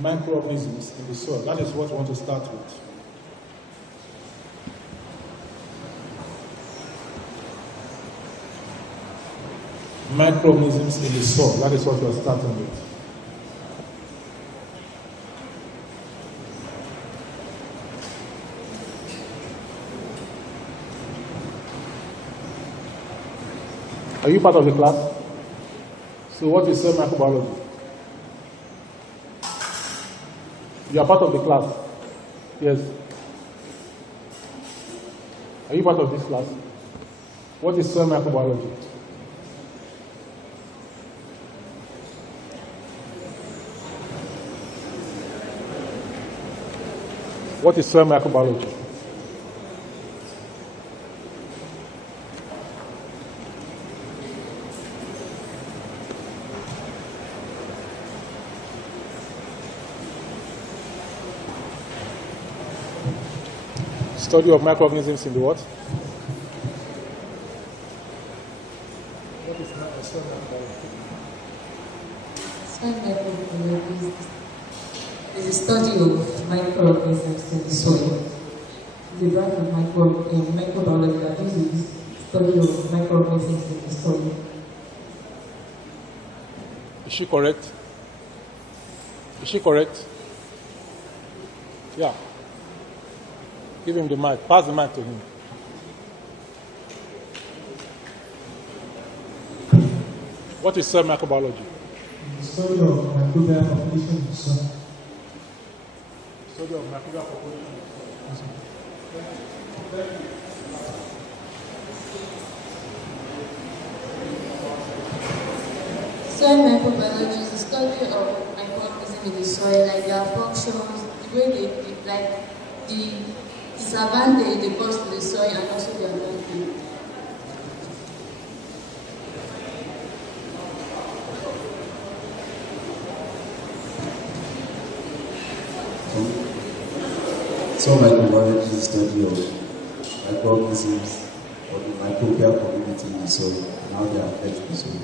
Microorganisms in the soil. That is what we want to start with. Microorganisms in the soil. That is what we are starting with. Are you part of the class? So what is cell microbiology? You are part of the class? Yes. Are you part of this class? What is cell microbiology? What is cell microbiology? Study of microorganisms in the what? What is cell microbiology? Cell microbiology is the study of microorganisms in the soil. It's a branch of microbiology that uses study of microorganisms in the soil. Is she correct? Is she correct? Yeah. Give him the mic. Pass the mic to him. What is cell microbiology? The study of microbial population in the soil. Study of microbial population. Soil microbiology is the study of microorganisms in the soil, like their functions, the way they like the disadvantage they cause to the soil, and also their advantage. So microbiology is the study of microorganisms or the microbial community in the soil and how they affect the soil.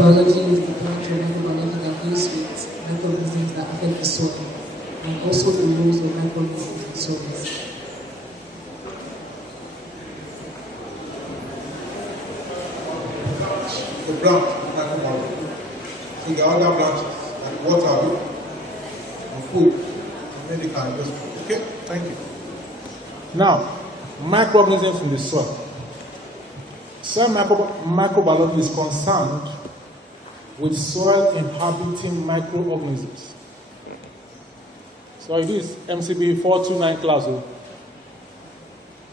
Microbiology is the branch of microbiology that deals with microorganisms that affect the soil, and also the roles of microorganisms in soils. The branch of microbiology. So there are other branches like water and food and medical industry. Okay, thank you. Now, microorganisms in the soil. Cell microbiology is concerned with soil inhabiting microorganisms. So it is MCB 429 class.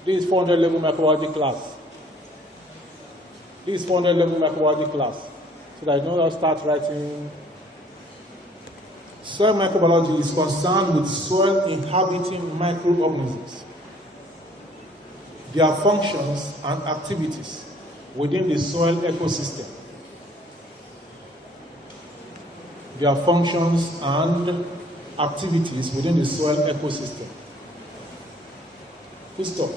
This is 400 level microbiology class. This is 400 level microbiology class. So that I know I'll start writing. Soil microbiology is concerned with soil inhabiting microorganisms, their functions and activities within the soil ecosystem. Their functions and activities within the soil ecosystem. Full stop.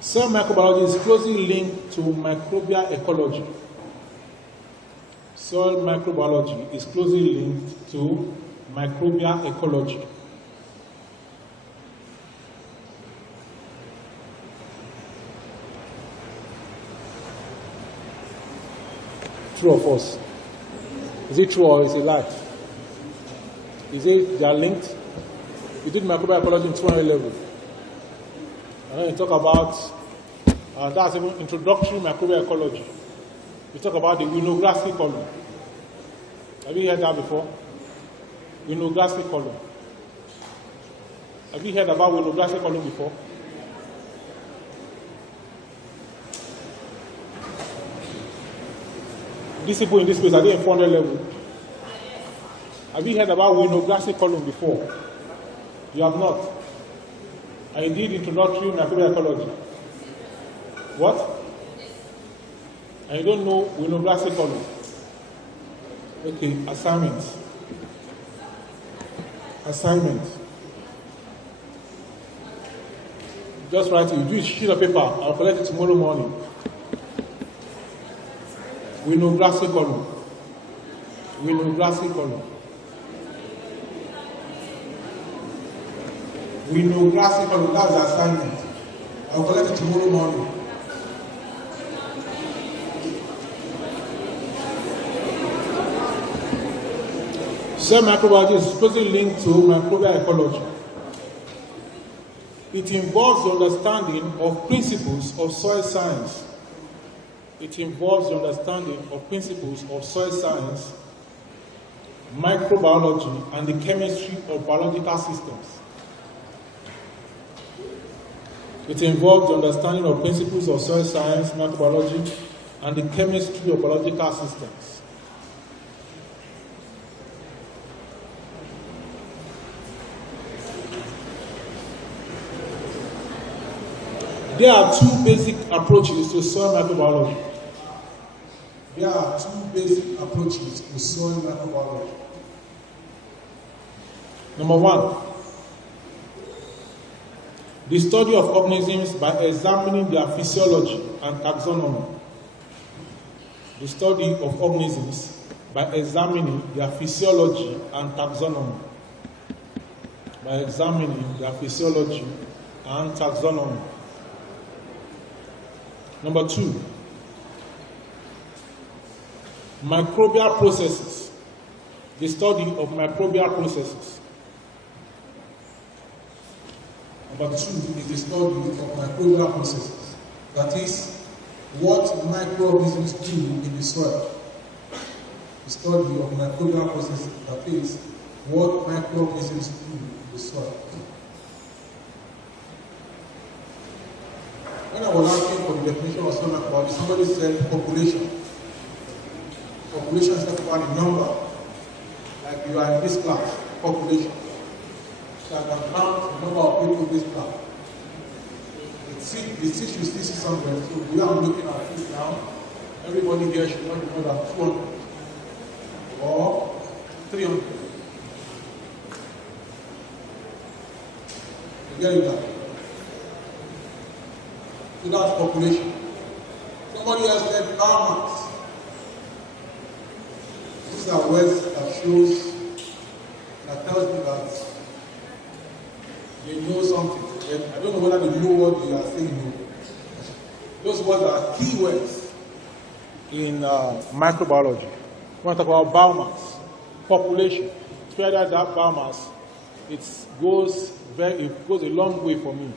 Soil microbiology is closely linked to microbial ecology. Soil microbiology is closely linked to microbial ecology. True or false? Is it true or is it lie? Is it they are linked? You did microbial ecology in 200 level. And then you talk about that's even introductory microbial ecology. You talk about the winographic column. Have you heard that before? Winographic column. Have you heard about winographic column before? These people in this place, are they in 400 level? Have you heard about winographic column before? You have not. And you did introductory microbial ecology. What? And you don't know winographic column. Okay, assignment. Assignment. Just write it. You do a sheet of paper. I'll collect it tomorrow morning. We know grassy column. We know grassy column. We know grassy column. That's the assignment. I'll collect it tomorrow morning. Cell microbiology is supposedly linked to microbial ecology. It involves the understanding of principles of soil science. It involves the understanding of principles of soil science, microbiology, and the chemistry of biological systems. It involves the understanding of principles of soil science, microbiology, and the chemistry of biological systems. There are two basic approaches to soil microbiology. There are two basic approaches to soil microbiology. Number one, the study of organisms by examining their physiology and taxonomy. The study of organisms by examining their physiology and taxonomy. By examining their physiology and taxonomy. Number two, microbial processes. The study of microbial processes. Number two is the study of microbial processes. That is, what microorganisms do in the soil. The study of microbial processes. That is, what microorganisms do in the soil. When I was asking for the definition of soil microbiology, somebody said population. Population is not about the number. Like you are in this class, population. So I can count the number of people in this class. The seat should still see somewhere. So we are looking at this now. Everybody here should not be more than 200 or 300. You get it now? So that's population. Somebody else said biomass. These are words that shows, that tells me that they know something. I don't know whether they know what they are saying. Those words are key words in microbiology. We want to talk about biomass, population. Especially that biomass, it goes a long way for me.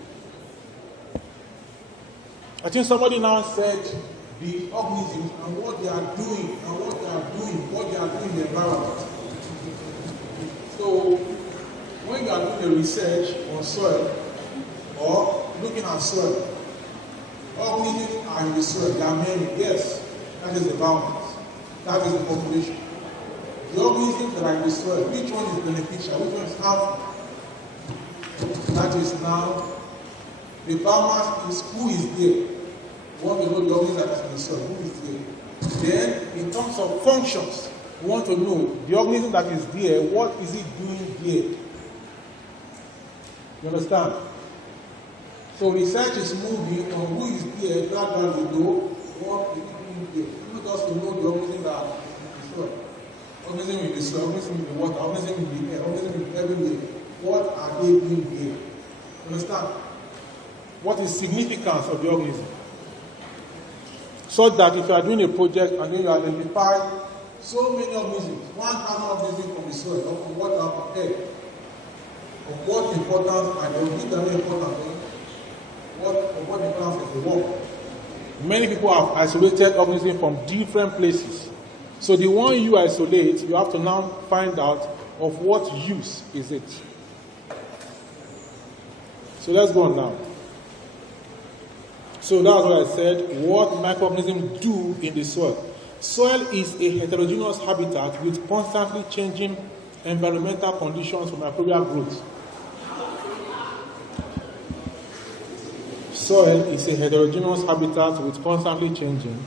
I think somebody now said the organisms and what they are doing in the environment. So when you are doing a research on soil or looking at soil, organisms are in the soil. There are many. Yes, that is the biomass. That is the population. The organisms that are in the soil, which one is beneficial? Which one is harmful? That is now the biomass is who is there. We want to know the organism that is in the soil, who is there. Then, in terms of functions, we want to know the organism that is there, what is it doing there? You understand? So research is moving on who is there, gradually though, what is it doing there. Not just to know the organism that is in the soil. Organism in the soil, organism in the water, organism in the air, organism in everywhere. What are they doing there? You understand? What is significance of the organism? So that if you are doing a project and then you identify so many organisms, 1,000 organisms from the soil, or from water, from air, of what importance are they? If they are not important, what importance is the work? Many people have isolated organisms from different places. So the one you isolate, you have to now find out of what use is it. So let's go on now. So that's what I said, what microorganisms do in the soil. Soil is a heterogeneous habitat with constantly changing environmental conditions for microbial growth. Soil is a heterogeneous habitat with constantly changing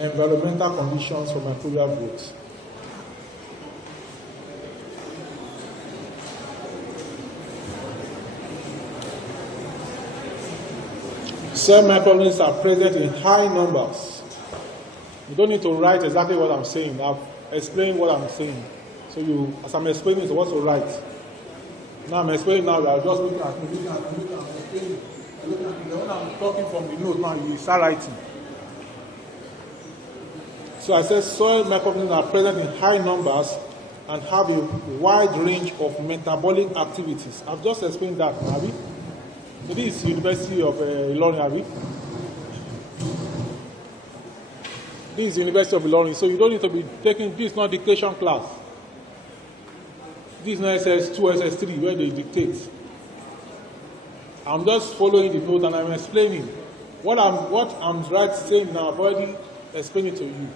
environmental conditions for microbial growth. soil microorganisms are present in high numbers. You don't need to write exactly what I'm saying. I've explained what I'm saying. So you, as I'm explaining, so what to write. Now I'm explaining now, you are just looking at me, I'm explaining. When I'm talking from the note now, you start writing. So I said soil microorganisms are present in high numbers and have a wide range of metabolic activities. I've just explained that, Abi. So this is University of Ilorin, Abi. This is University of Ilorin, so you don't need to be taking, this is not dictation class. This is not SS2, SS3 where they dictate. I'm just following the note and I'm explaining. What I'm right saying now, I've already explained it to you.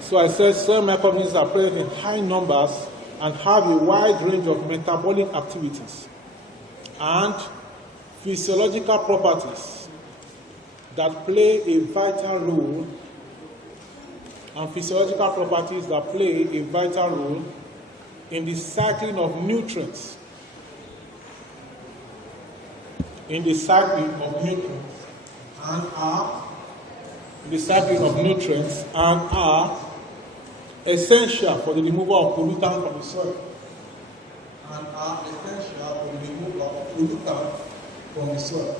So I said soil microorganisms are present in high numbers and have a wide range of metabolic activities and physiological properties that play a vital role in the cycling of nutrients. And are essential for the removal of pollutants from the soil.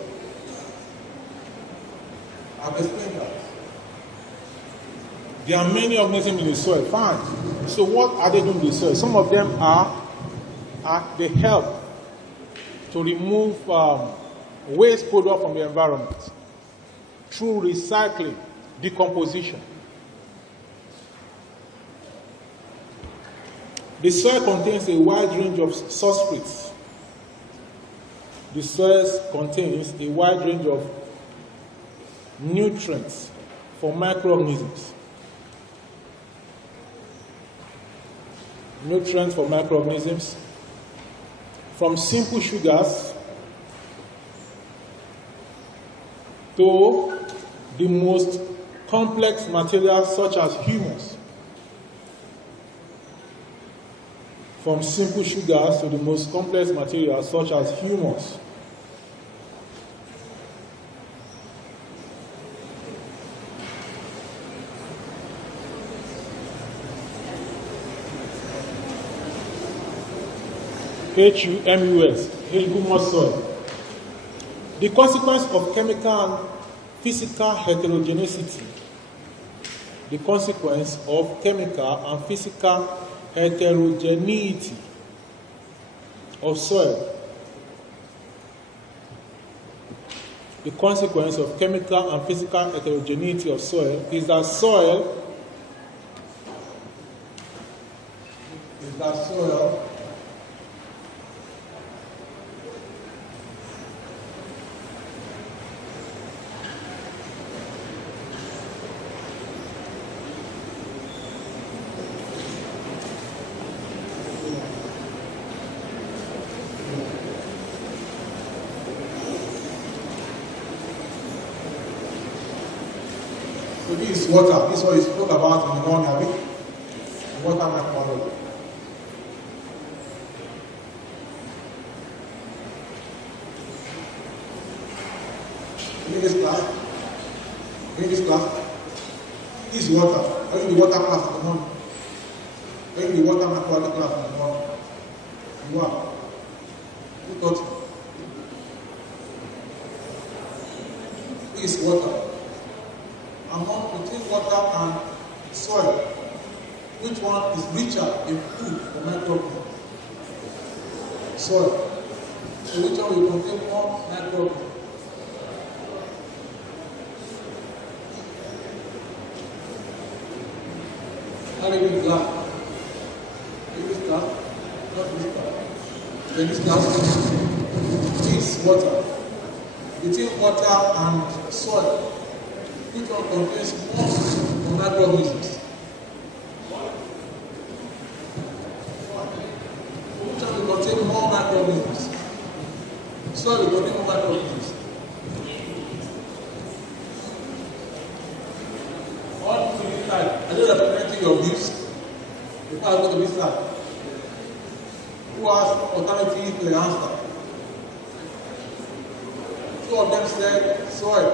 I've explained that. There are many organisms in the soil. Fine. So what are they doing in the soil? Some of them they help to remove waste product from the environment through recycling, decomposition. The soil contains a wide range of substrates. The soil contains a wide range of nutrients for microorganisms. From simple sugars to the most complex materials such as humus. From simple sugars to the most complex materials such as humus. HUMUS, humus soil. The consequence of chemical and physical heterogeneity. The consequence of chemical and physical heterogeneity of soil. The consequence of chemical and physical heterogeneity of soil is that soil So this is water. This is what we spoke about in the morning, water microbiology. In this class, this is water. Are you in the water class in the morning? Are you in the water microbiology class in the morning? You are. Who taught you? This is water. Between water and soil, which one is richer in food for microorganisms? Soil. So which one will contain more microorganisms? How do you glass? This glass? Not this glass. Then this glass is water. Between water and soil, which one contains more microorganisms? Which one will contain more microorganisms? Soil will contain more microorganisms. On to this side, are you representing your views? Before I go to this side, who has authority to the answer? Two of them said soil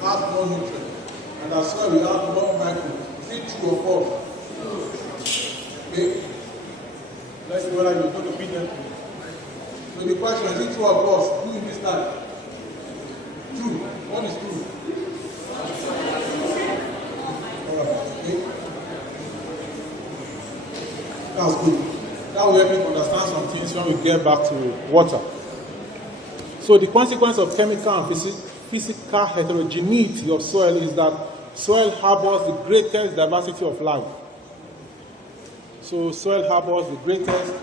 has no nutrient, and that soil will have more microbes. Is it true or false? Okay. Let's see whether you're going to beat them. So the question is it true or false? Who will be start? True. What is true? Okay. That's good. That will help me understand some things when we get back to water. So the consequence of chemical and physical heterogeneity of soil is that soil harbors the greatest diversity of life. So soil harbors the greatest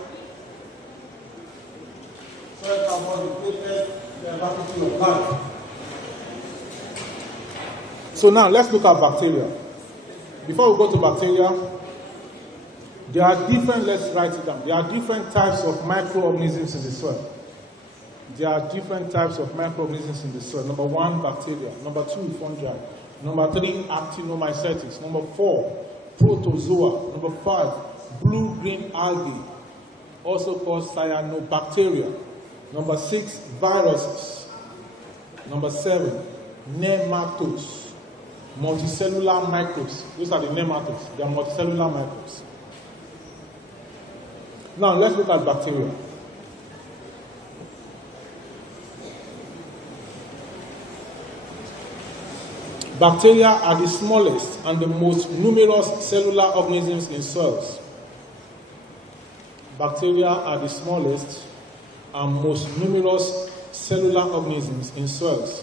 diversity of life. So now let's look at bacteria. Before we go to bacteria, there are different, let's write it down. There are different types of microorganisms in the soil. There are different types of microorganisms in the soil. Number 1, bacteria. Number 2, fungi. Number 3, actinomycetes. Number 4, protozoa. Number 5, blue-green algae, also called cyanobacteria. Number 6, viruses. Number 7, nematodes. Multicellular microbes. Those are the nematodes. They are multicellular microbes. Now let's look at bacteria. Bacteria are the smallest and the most numerous cellular organisms in soils. Bacteria are the smallest and most numerous cellular organisms in soils.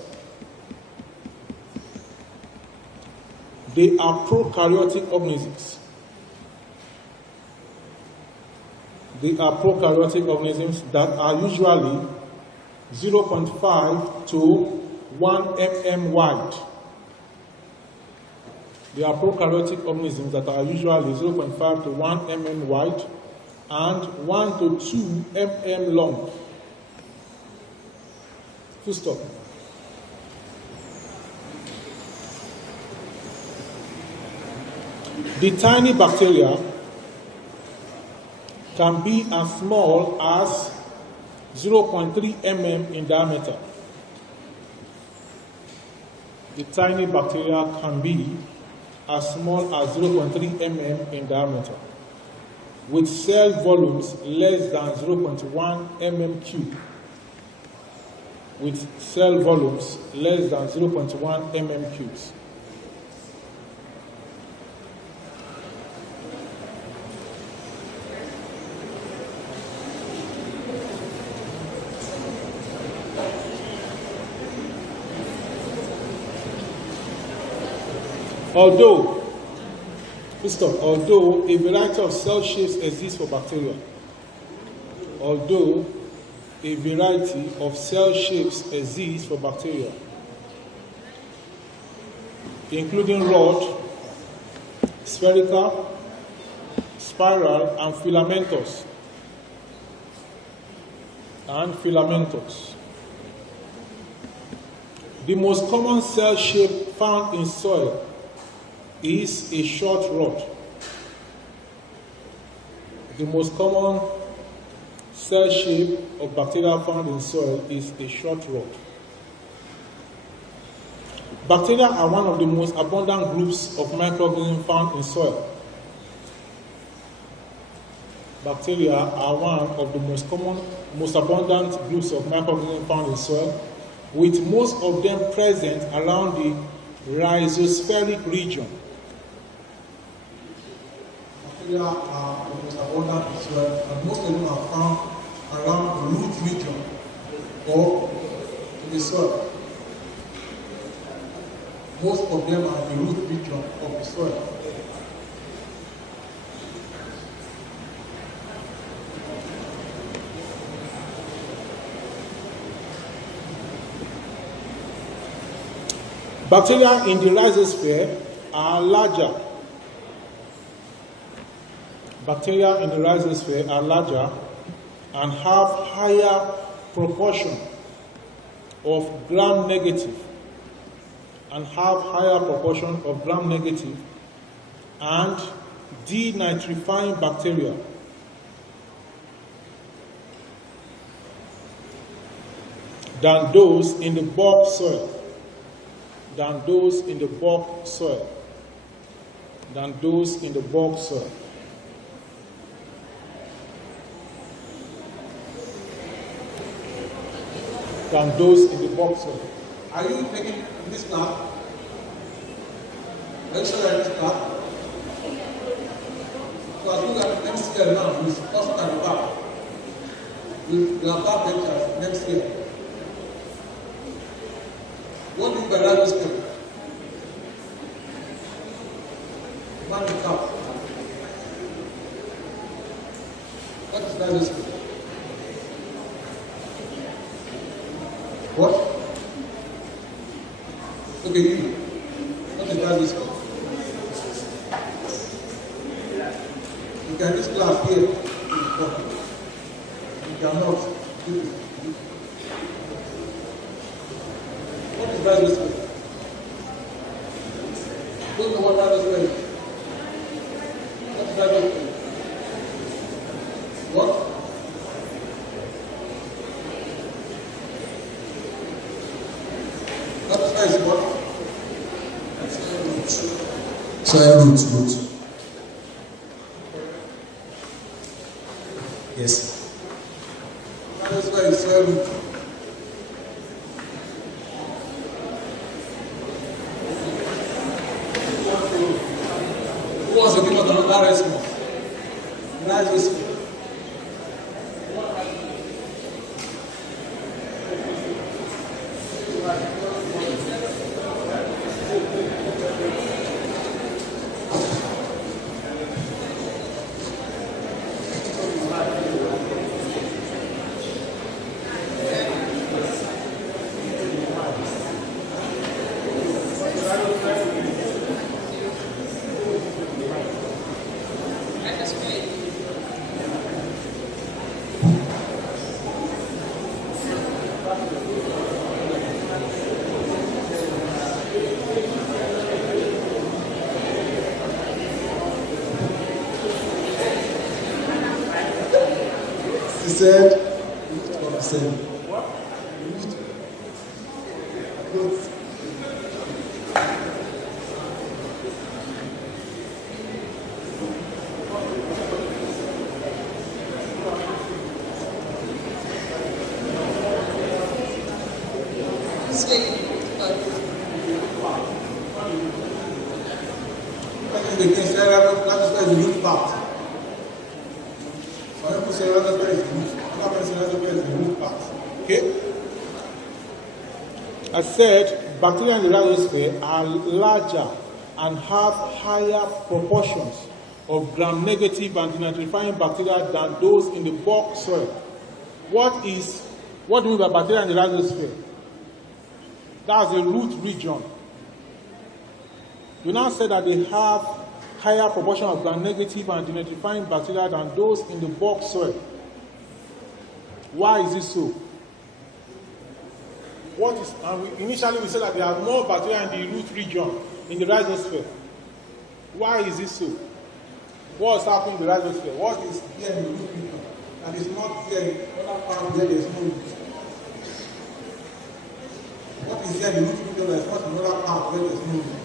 They are prokaryotic organisms. They are prokaryotic organisms that are usually 0.5 to 1 mm wide. They are prokaryotic organisms that are usually 0.5 to 1 mm wide and 1 to 2 mm long. Full stop. The tiny bacteria can be as small as 0.3 mm in diameter. The tiny bacteria can be as small as 0.3 mm in diameter, with cell volumes less than 0.1 mm cube. With cell volumes less than 0.1 mm cubes. Although a variety of cell shapes exist for bacteria, including rod, spherical, spiral, and filamentous. The most common cell shape found in soil is a short rod. The most common cell shape of bacteria found in soil is a short rod. Bacteria are one of the most abundant groups of microorganisms found in soil. Bacteria are one of the most abundant groups of microorganisms found in soil, with most of them present around the rhizospheric region. Bacteria are the most abundant in soil, and most of them are found around the root region or in the soil. Most of them are in the root region of the soil. Bacteria in the rhizosphere are larger. Bacteria in the rhizosphere are larger and have higher proportion of gram-negative and denitrifying bacteria. than those in the bulk soil. Than those in the bulk soil. Than those in the bulk soil. Than those in the bulk soil. Are you taking this class? Are you sure you're in this class? So as look at next year now, it's also at the back. We are back lectures next year. What do you mean by that mistake? Man in cap. What is that mistake? What? Okay, you. What is that mistake? You can this class here. You cannot do it. What is that mistake? Don't know what that is. What is that mistake? What? That is what? Soil roots. Yes. That is why it's soil root. Who wants to give us another response? Nice response. He said, from the same. They can say that is where the root part. Some people say that is where the root. Other people say that is where the root part. Okay? I said bacteria in the rhizosphere are larger and have higher proportions of gram-negative and denitrifying bacteria than those in the bulk soil. What do you mean by bacteria in the rhizosphere? That's the root region. You now say that they have higher proportion of gram-negative and denitrifying bacteria than those in the bulk soil. Why is this so? Initially we said that there are more bacteria in the root region, in the rhizosphere. Why is this so? What is happening in the rhizosphere? What is here in the root region and is not here in other part where there is no root? What is here in the root region that is not in other part where there is no root?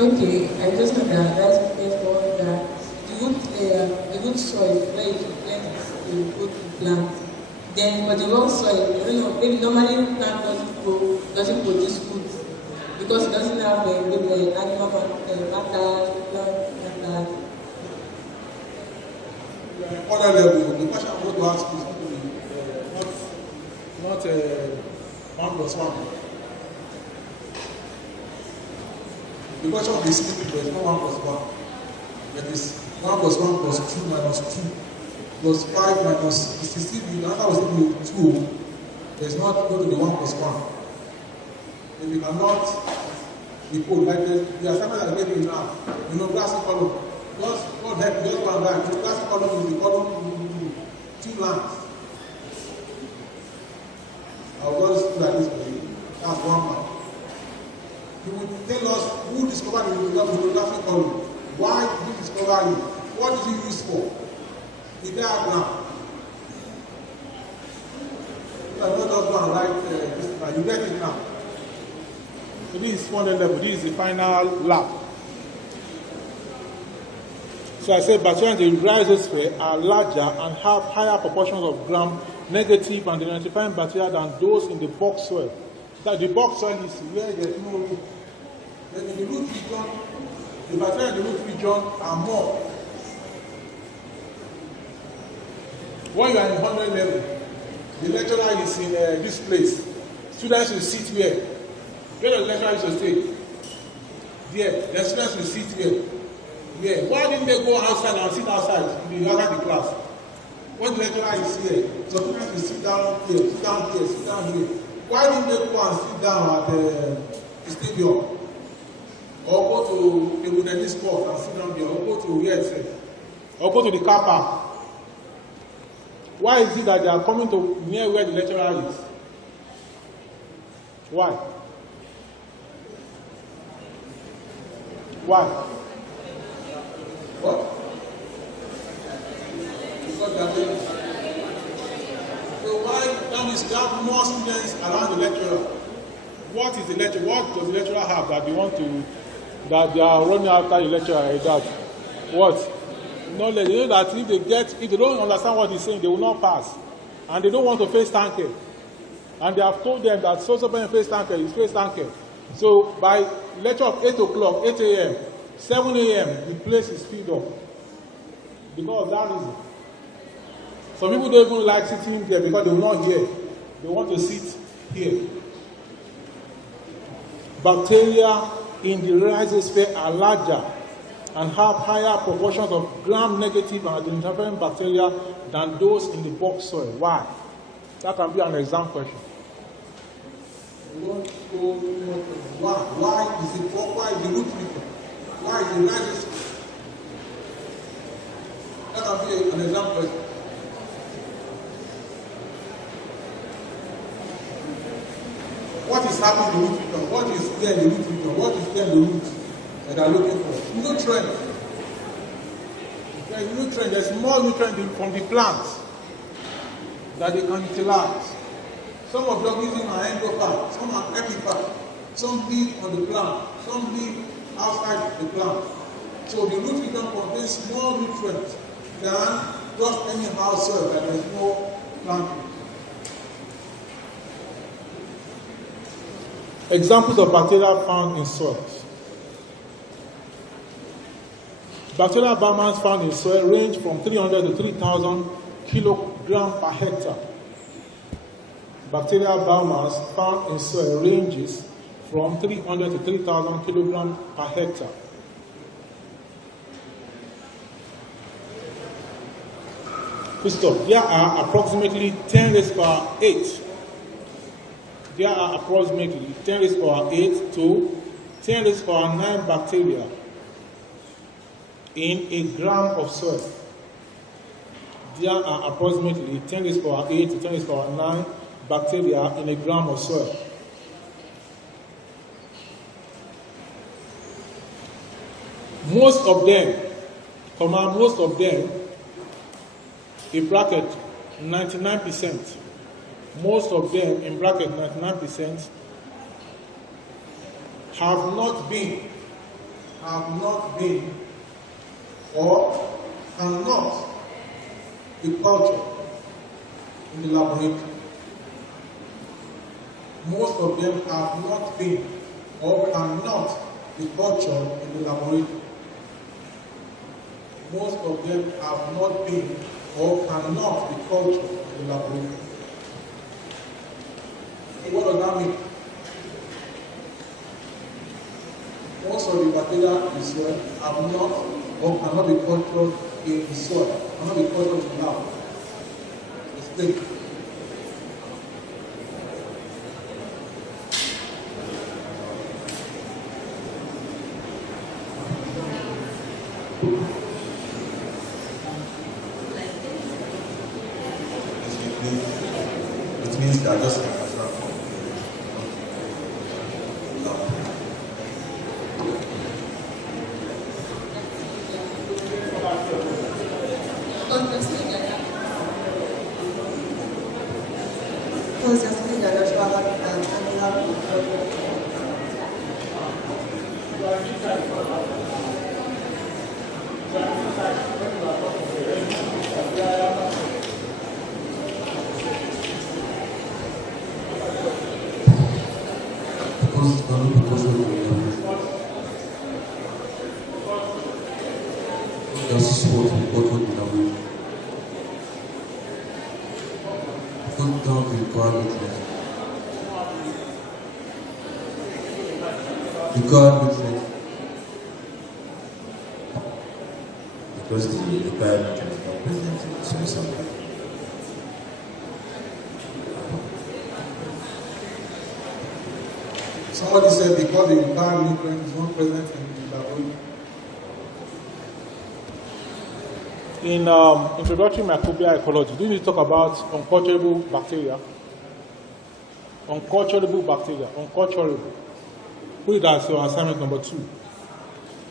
Okay, I just want to advise people that the good soil where you can plant the good plant. Then for the wrong soil, maybe normally plant doesn't produce food because it doesn't have maybe animal matter, plant matter. Other level, the question I'm going to ask is not 1+1. The question of the sleeping, there is no 1+1. That is 1+1 plus 2 minus 2 plus 5 minus 16. The answer was equal to 2. There is not going to be 1+1. If you cannot decode like this, the assignment that I gave you now, classic column. Just God help you, just go and write. The classic column is the column 2 lines. I'll just do like this for you. That's 1 mark. You will tell us who discovered the holographic column. Why did you discover it? what is it used for? The diagram. So I'm not just going to write this now. You get it now. So this is 400 level. This is the final lab. So I said bacteria in the rhizosphere are larger and have higher proportions of gram-negative and identifying bacteria than those in the box soil. That the box soil is where there is no root. Then in the root region, the bacteria in the root region are more. When you are in 100 level, the lecturer is in this place. Students will sit here. Where does the lecturer used to stay? There. The students will sit here. Yeah. Why didn't they go outside and sit outside in the other class? When the lecturer is here, so students will sit down here, sit down here, sit down here. Why didn't they go and sit down at the stadium? Or go to the tennis court and sit down there, or go to where it's or go to the car park? Why is it that they are coming to near where the lecturer is? Why? Why? What? Because they are there. So why that means you have more students around the lecturer? What is the lecturer? What does the lecturer have that they want to, that they are running after the lecturer like that? What? Knowledge. You know that if they don't understand what he's saying, they will not pass. And they don't want to face tanker. And they have told them that so face tanker is face tanker. So by lecture of 8 o'clock, 8 a.m., 7 a.m., the place is filled up. Because of that reason. Some people don't even like sitting there because they will not hear. They want to sit here. Bacteria in the rhizosphere are larger and have higher proportions of gram-negative and identifying bacteria than those in the box soil. Why? That can be an exam question. Why is it? Why is the root region? Why is the rhizosphere? That can be an exam question. What is happening in the root region? What is there in the root region? What is there in the root that they are looking for? Nutrient. There is nutrient. There is more nutrient from the plants that they can utilize. Some of the organisms are endophile, some are epiphile, some live on the plant, some live outside the plant. So the root region contains more nutrients than just any house soil that there is no plant. Examples of bacteria found in soils. Bacterial biomass found in soil range from 300 to 3,000 kilograms per hectare. Bacterial biomass found in soil ranges from 300 to 3,000 kilograms per hectare. There are approximately 10 raised power 8. There are approximately 10 raised power 8 to 10 raised power 9 bacteria in a gram of soil. There are approximately 10 raised power 8 to 10 raised power 9 bacteria in a gram of soil. Most of them, in bracket 99%, most of them, in bracket 99%, have not been, or cannot be cultured in the laboratory. Most of them have not been or cannot be cultured in the laboratory. Most of them have not been or cannot be cultured in the laboratory. So what does that mean? Most of the bacteria in the soil have not or cannot be cultured in the soil, cannot be cultured in the lab. Explain. It means that just Thank you. Because they're still in their natural habitat. Because of the just support what would be done. Put down the requirement left. Requirement left. Because the requirement is not present in the soil sample. Somebody said because the required nutrient is not present in the laboratory. In introductory microbial ecology, do you talk about unculturable bacteria? Unculturable bacteria, unculturable. Put it as your assignment number 2.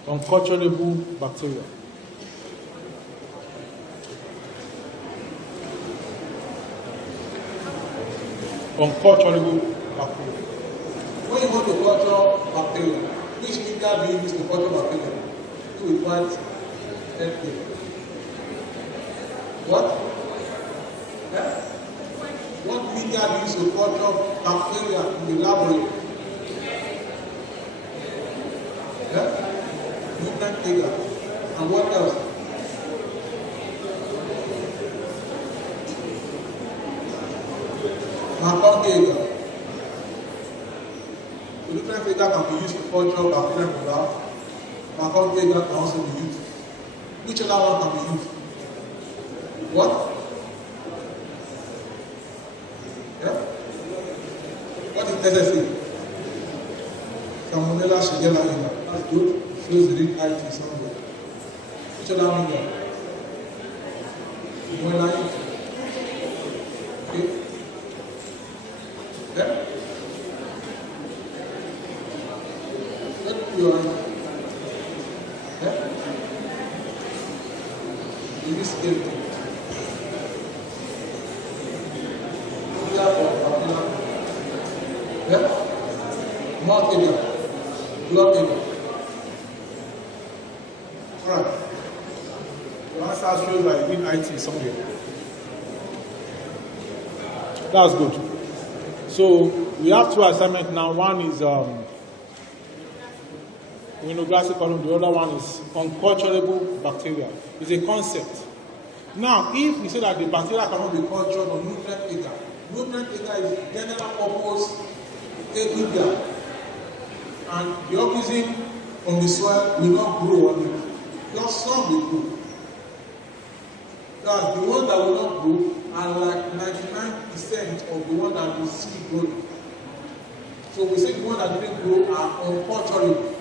Unculturable bacteria. Unculturable bacteria. When you want to culture bacteria, which media do you use to culture bacteria? Do it right healthcare. What? Yeah? What media do you use to culture bacteria in the laboratory? Yeah? Nutrient agar. And what else? Microorganisms agar. The nutrient agar can be used to culture bacteria in the lab. Microorganisms agar can also be used. Which other one can be used? What? Yeah? What is necessary? Salmonella, Shigella, agar. That's good. Shows the read IT somewhere. Which other one there? Moila. Okay. Yeah? Let me your yeah? In this area. Yeah? Mouth area. Blood area. Alright. Your answer shows like in IT somewhere. That's good. So we have 2 assignments now. One is immunoglossic column, the other one is unculturable bacteria. It's a concept. Now, if we say that the bacteria cannot be cultured on nutrient agar is general purpose media, and the organism on the soil will not grow on it. Just some will grow. Now, the ones that will not grow are like 99% of the ones that we see growing. So we say the ones that didn't grow are unculturable.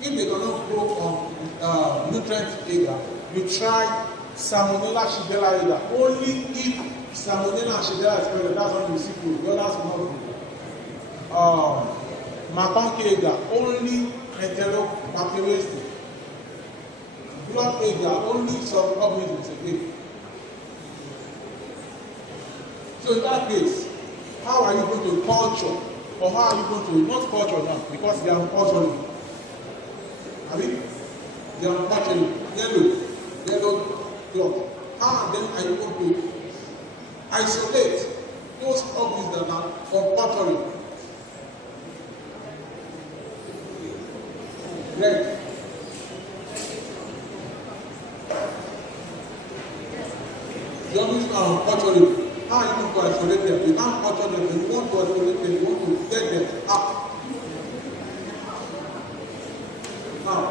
If they cannot grow on nutrient agar, you try Salmonella, Shigella agar. Only if Salmonella and Shigella is present, that's when you see growth. The others will not grow. Microorganisms agar, only enterobacteriaceae. Blood agar, only some organisms again. So in that case, how are you going to culture? Or how are you going to, not culture now, because they are unculturable. I mean, they are unculturable. Yellow cloth. How then are you going to isolate those organisms that are unculturable? Red. The organisms are unculturable. How are you going to isolate them? You can't culture them, but you want to isolate them, you want to get them up. Now,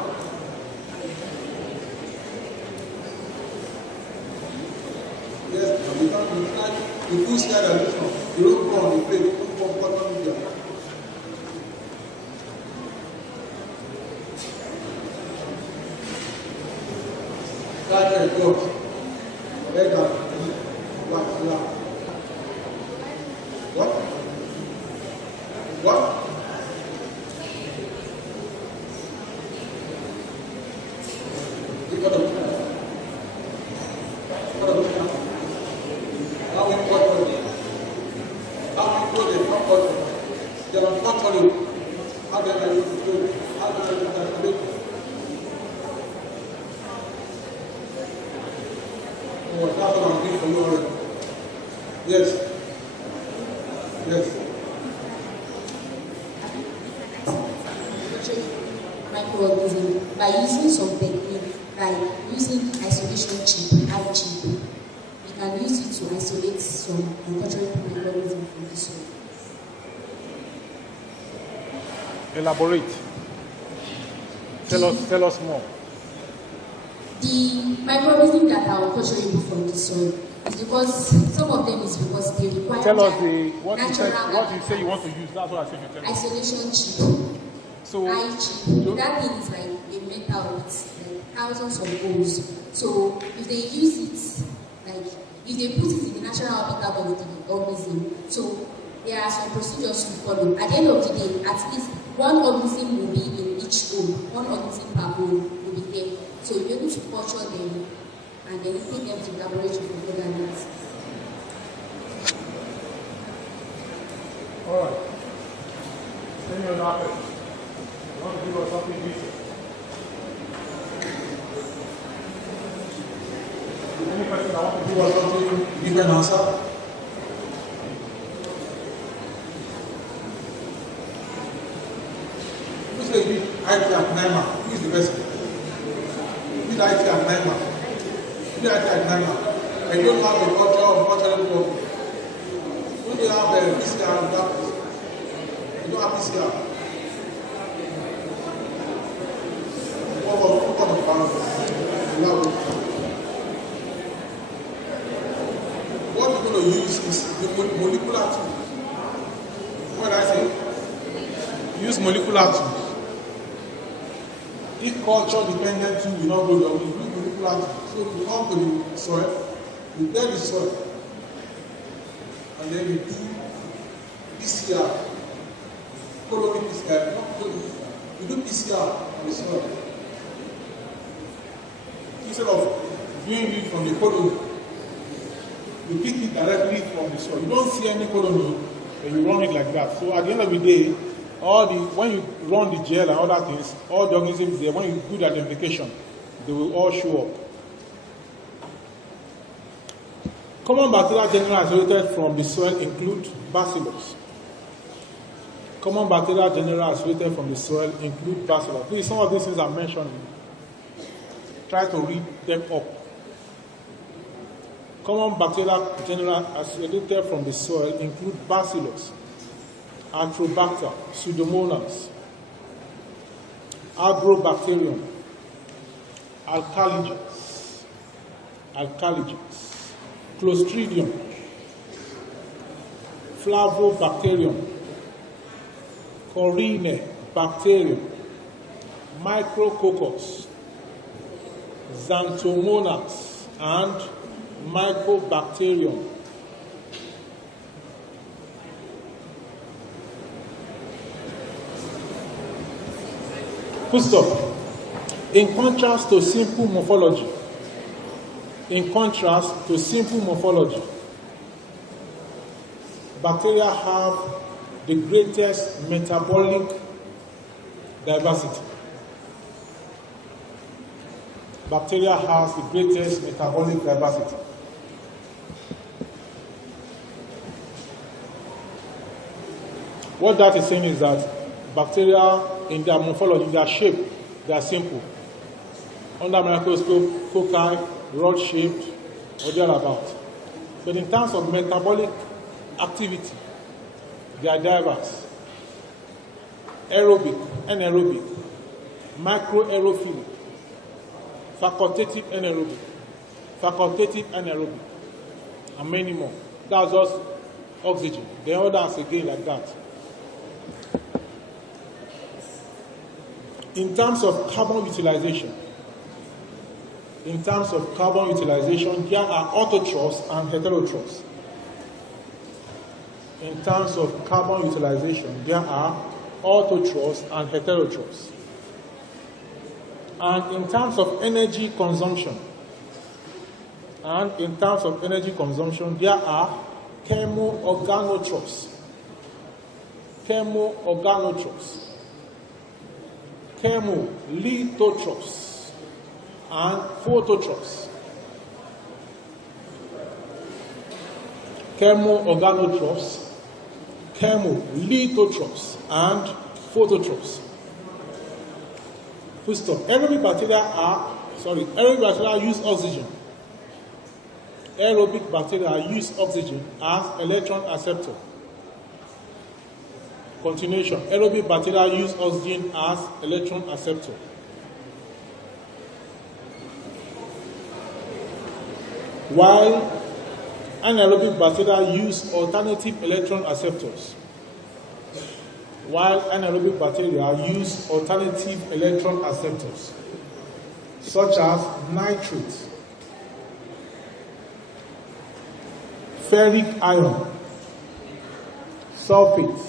yes, you can't try to push that addition. You don't go on the plate, you don't go on cotton media. That's God. Let that black. What? What? Oh, that's what I'm doing for you already. Yes. Yes. Microorganism by using some technique, by using isolation chip, eye chip, you can use it to isolate some uncultured microorganisms from the soil. Elaborate. Tell us more. The microorganisms that are unculturable from the soil is because some of them is because they require Tell us what natural you say you want to use. That's what I think you tell us. isolation chip. So, Eye chip. That thing is like a metal with like thousands of holes. So if they use it, like if they put it in the natural habitat of the organism, so there are some procedures to follow. At the end of the day, at least one organism will be in each hole. One organism per hole will be there. So you'll be able to culture them and then take them to the laboratory for further analysis. all right. Send your knowledge. You want to give us something decent? Any person that want to give us something Different answer. Who says we IT at Naima? Who is the best? Who is IT at Naima? Who is IT at Naima? I don't have a culture of cultural people. When you have a PCR of that, you don't have PCR. What kind of power? What we're going to use is the molecular tool. What did I say? Use molecular tools. If culture dependent tool will not go there, we use molecular tools. So we come to the soil, we clear the soil, and then we do PCR, colony PCR, not colony PCR. We do PCR on the soil. Instead of doing it from the colony, you pick it directly from the soil. You don't see any colony and you run it like that. So at the end of the day, when you run the gel and other things, all the organisms there, when you do the identification, they will all show up. Common bacteria generally isolated from the soil include bacillus. Common bacteria generally isolated from the soil include bacillus. Please, some of these things I'm mentioning, try to read them up. Common bacteria generally isolated from the soil include bacillus, Atrobacter, Pseudomonas, Agrobacterium, Alcaligens, Clostridium, Flavobacterium, Corynebacterium, Micrococcus, Xanthomonas, and Mycobacterium. Full stop. In contrast to simple morphology, bacteria have the greatest metabolic diversity. Bacteria has the greatest metabolic diversity. What that is saying is that bacteria, in their morphology, their shape, they are simple. Under microscope, cocci, rod-shaped, or thereabout. But in terms of metabolic activity, they are diverse. Aerobic, anaerobic, microaerophilic, facultative anaerobic, and many more. That's just oxygen. The others again like that. In terms of carbon utilization, there are autotrophs and heterotrophs. In terms of carbon utilization, there are autotrophs and heterotrophs. And in terms of energy consumption, there are chemoorganotrophs. chemolithotrophs, and phototrophs. Chemorganotrophs, chemolithotrophs, and phototrophs. Full stop. Aerobic bacteria use oxygen. Aerobic bacteria use oxygen as electron acceptor. Continuation. Aerobic bacteria use oxygen as electron acceptor. While anaerobic bacteria use alternative electron acceptors. While anaerobic bacteria use alternative electron acceptors, such as nitrate, ferric iron, sulfate,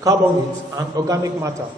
carbonate, and organic matter.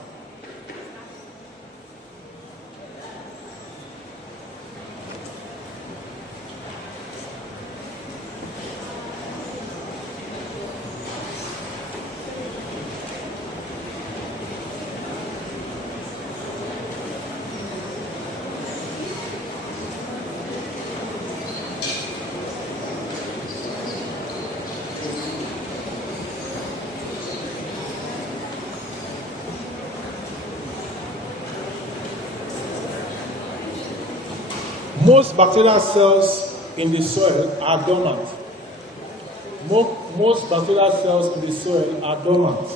Most bacterial cells in the soil are dormant. Most bacterial cells in the soil are dormant.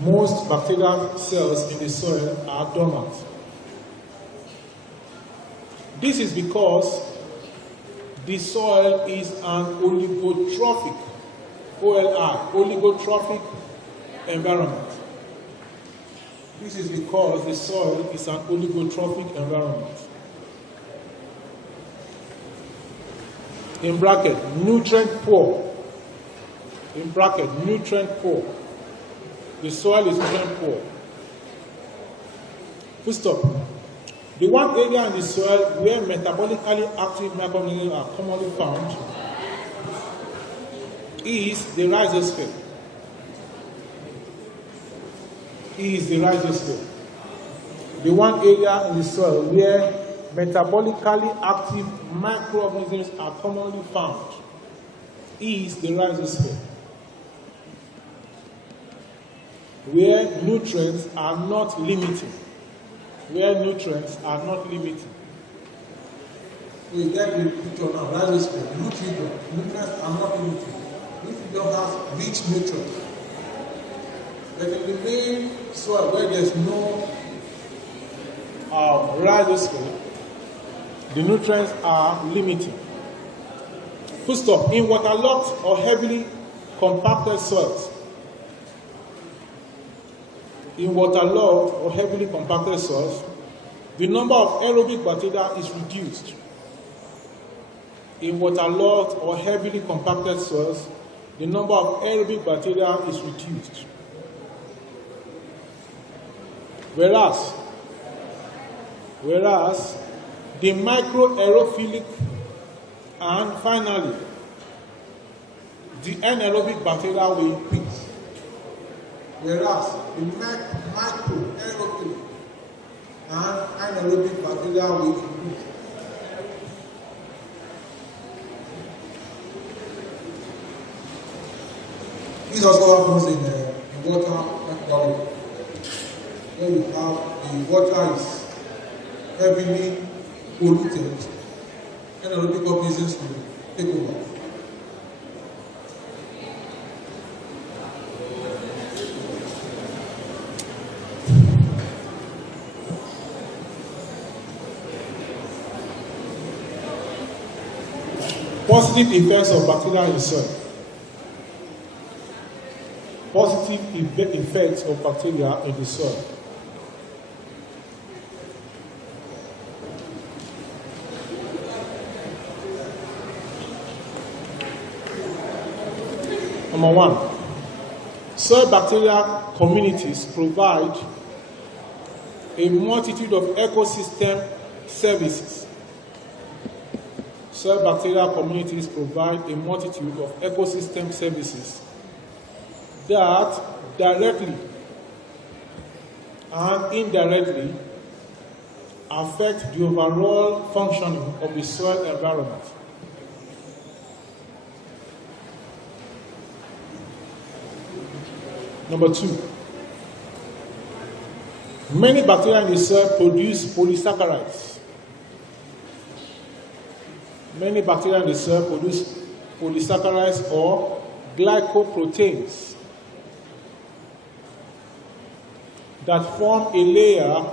Most bacterial cells in the soil are dormant. This is because the soil is an oligotrophic, oligotrophic environment. This is because the soil is an oligotrophic environment. In bracket, nutrient poor. In bracket, nutrient poor. The soil is nutrient poor. Full stop. The one area in the soil where metabolically active microorganisms are commonly found is the rhizosphere. The one area in the soil where metabolically active microorganisms are commonly found is the rhizosphere, where nutrients are not limiting. We get the picture now, rhizosphere, nutrients are not limiting. This figure has rich nutrients. But in the main soil where there's no rhizosphere, the nutrients are limiting. Full stop. In waterlogged or heavily compacted soils, the number of aerobic bacteria is reduced. In waterlogged or heavily compacted soils, the number of aerobic bacteria is reduced. Whereas the microaerophilic and finally the anaerobic bacteria will increase. Whereas the microaerophilic and anaerobic bacteria will increase. This also happens in water microbiology. When we have the water is heavily polluted, anaerobic organisms will take over. Positive effects of bacteria in soil. Positive effects of bacteria in the soil. Number one, soil bacteria communities provide a multitude of ecosystem services. Soil bacteria communities provide a multitude of ecosystem services that directly and indirectly affect the overall functioning of the soil environment. Number 2, many bacteria in the soil produce polysaccharides. Many bacteria in the soil produce polysaccharides or glycoproteins that form a layer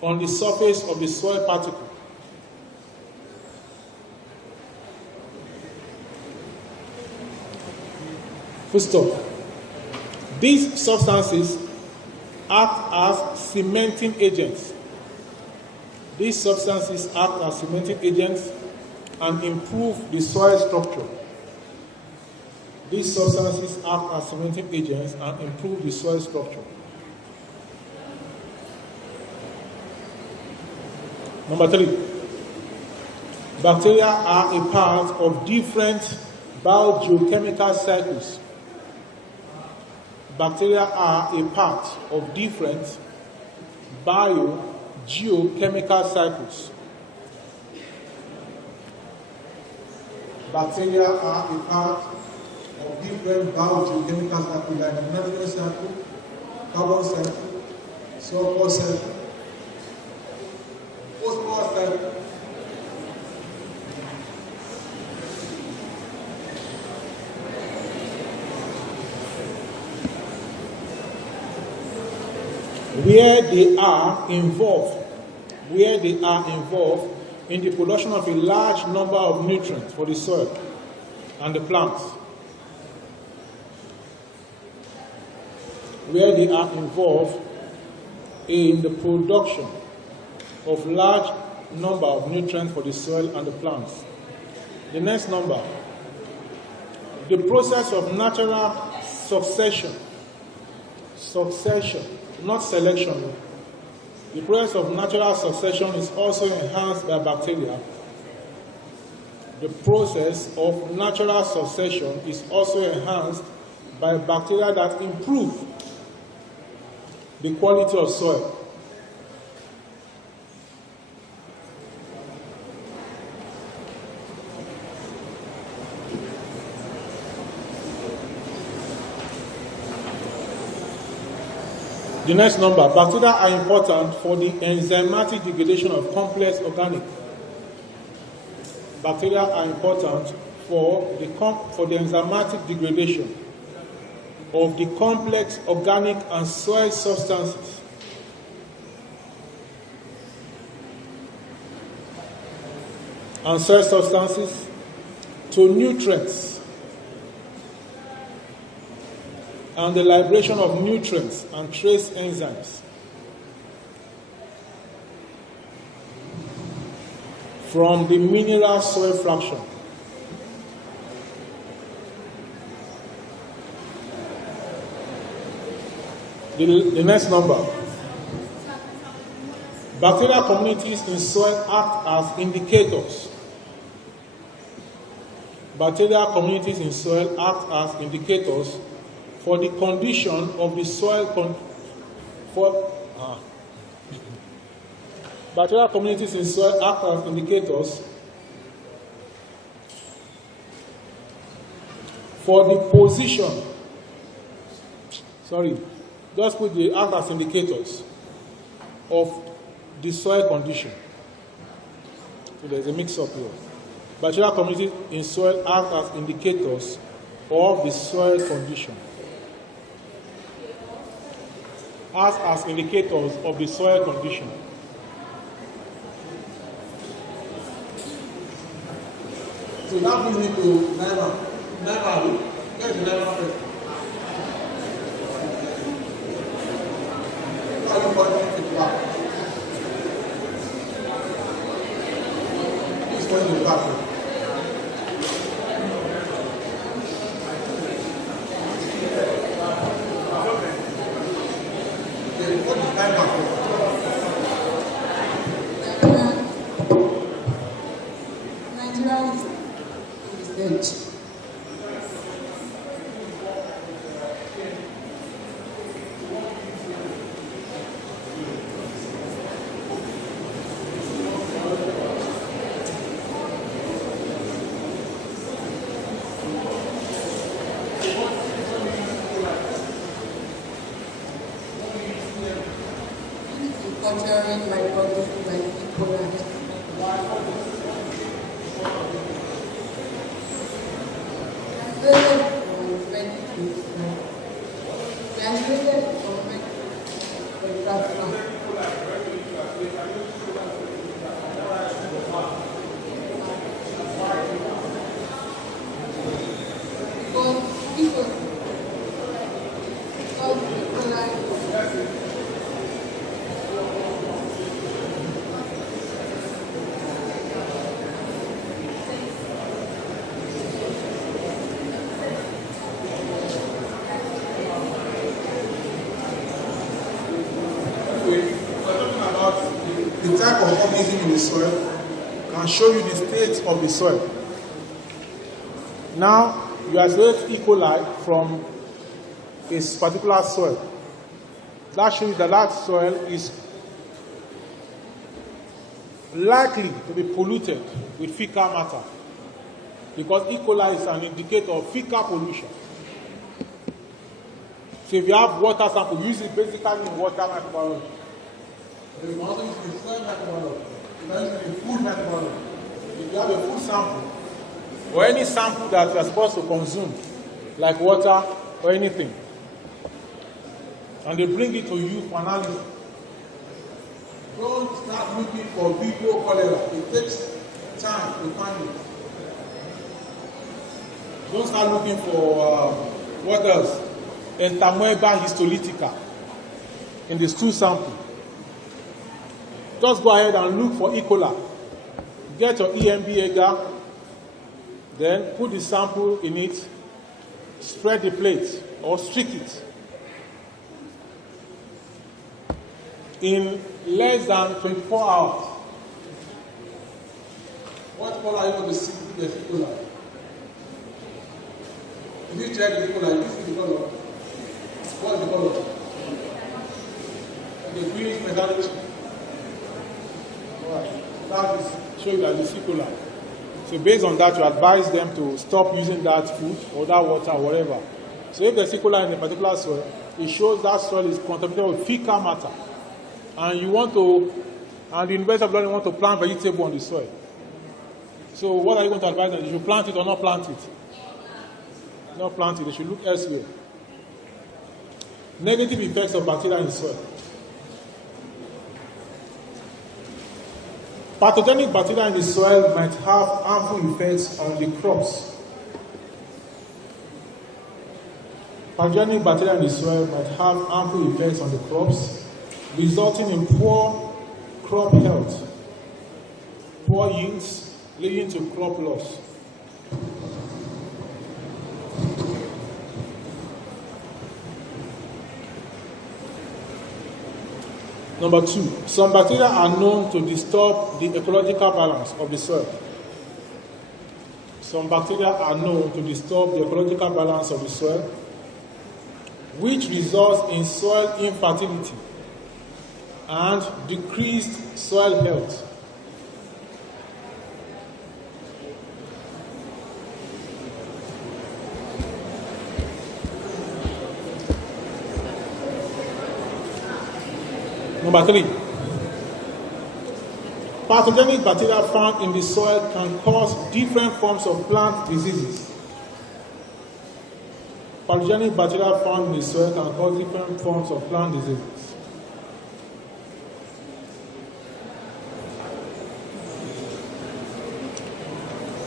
on the surface of the soil particle. Full stop. These substances act as cementing agents. These substances act as cementing agents and improve the soil structure. These substances act as cementing agents and improve the soil structure. Number 3, bacteria are a part of different biogeochemical cycles. Bacteria are a part of different biogeochemical cycles. Bacteria are a part of different biogeochemical cycles like the nitrogen cycle, carbon cycle, sulfur cycle, phosphorus cycle. Where they are involved in the production of a large number of nutrients for the soil and the plants. Where they are involved in the production of large number of nutrients for the soil and the plants. The next number, the process of natural succession, not selection. The process of natural succession is also enhanced by bacteria. The process of natural succession is also enhanced by bacteria that improve the quality of soil. The next number, bacteria are important for the enzymatic degradation of complex organic. Bacteria are important for the enzymatic degradation of the complex organic and soil substances. And soil substances to nutrients and the liberation of nutrients and trace enzymes from the mineral soil fraction. The next number. Bacterial communities in soil act as indicators. Bacterial communities in soil act as indicators for the condition of the soil. Bacterial communities in soil act as indicators for the position. Just put the act as indicators of the soil condition. So there's a mix-up here. Bacterial communities in soil act as indicators of the soil condition. As indicators of the soil condition. So that brings me to Naira. Where is the Naira first? How are you pointing to the back? Who's pointing to the back? What is Naira? Nigeria is research. occurring microorganisms like E. coli. The type of organism in the soil can show you the state of the soil. Now, you isolate E. coli from a particular soil. That shows that that soil is likely to be polluted with fecal matter, because E. coli is an indicator of fecal pollution. So if you have water sample, use it basically in water microbiology. If you also use it in soil microbiology, you can use it in food microbiology. If you have a food sample, or any sample that you are supposed to consume, like water or anything, and they bring it to you for analysis, don't start looking for Vibrio cholera. It takes time to find it. Don't start looking for what else? Entamoeba histolytica in the stool sample. Just go ahead and look for E. coli. Get your EMB agar, then put the sample in it, spread the plate or streak it. In less than 24 hours, what color are you going to see the E. coli? If you check the E. coli, you see the color. What's the color? The greenish metallic. Alright, that is show you that the E. coli. So based on that, you advise them to stop using that food or that water or whatever. So if there's E. coli in a particular soil, it shows that soil is contaminated with fecal matter. And you want to, and the University of London want to plant vegetable on the soil. So what are you going to advise them? You should plant it or not plant it? Not plant it, they should look elsewhere. Negative effects of bacteria in the soil. Pathogenic bacteria in the soil might have harmful effects on the crops. Pathogenic bacteria in the soil might have harmful effects on the crops, resulting in poor crop health, poor yields, leading to crop loss. Number 2, some bacteria are known to disturb the ecological balance of the soil. Some bacteria are known to disturb the ecological balance of the soil, which results in soil infertility and decreased soil health. Number 3, pathogenic bacteria found in the soil can cause different forms of plant diseases. Pathogenic bacteria found in the soil can cause different forms of plant diseases.